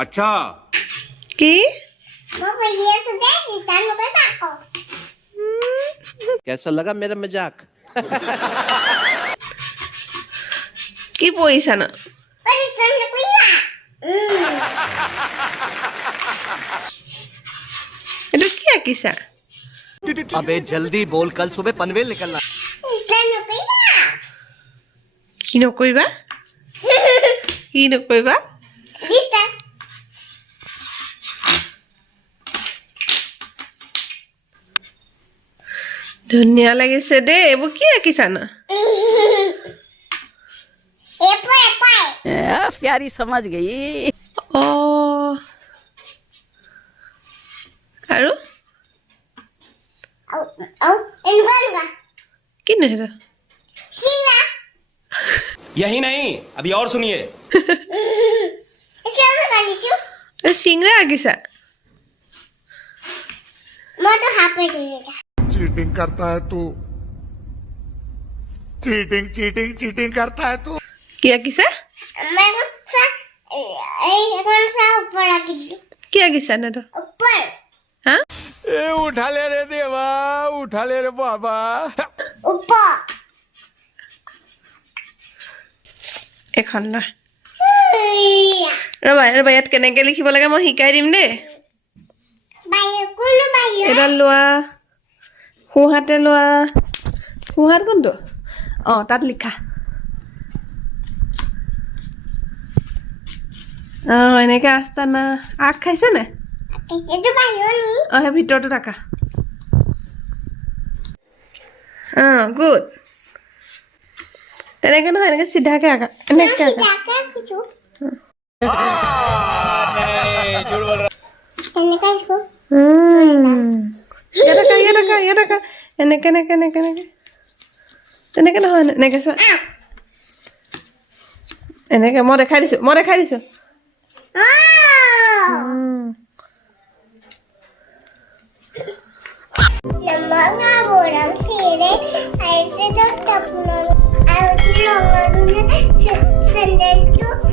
अच्छा কি कैसा लगा मेरा मजाक কি পইছা না এটা কি আকিছা अबे जल्दी बोल कल सुबह पनवेल निकलना কি নকইবা কি নকইবা ধুনীয়া লাগিছে দে এইবোৰ কি আকিছা না प्यारी समझ गई অ আৰু কি নহৰা यही नहीं अभी और सुनिए সিংৰা আকিছা चीटिंग करता है तू चीटिंग चीटिंग चीटिंग करता है तू কি আকিছা কি আকিছা না তো হা उठा ले रे देवा उठा ले रे बाबा এখন ল ৰবা ৰবা ইয়াত কেনেকে লিখিব লাগে মই শিকাই দিম দেই এডাল লোৱা সোঁহাতে লোৱা সোঁহাত কোনটো অ তাত লিখা অ এনেকে আস্তানা আগ খাইছে নে অ সেই ভিতৰটো টাকা অ গুড এনেকে নহয় এনেকে চিধাকে আঁকা এনেকে আঁকা ইয়াত আঁকা এনেকে এনেকে এনেকে এনেকে তেনেকে নহয় এনেকে চোৱা এনেকে মই দেখাই দিছো Sandal to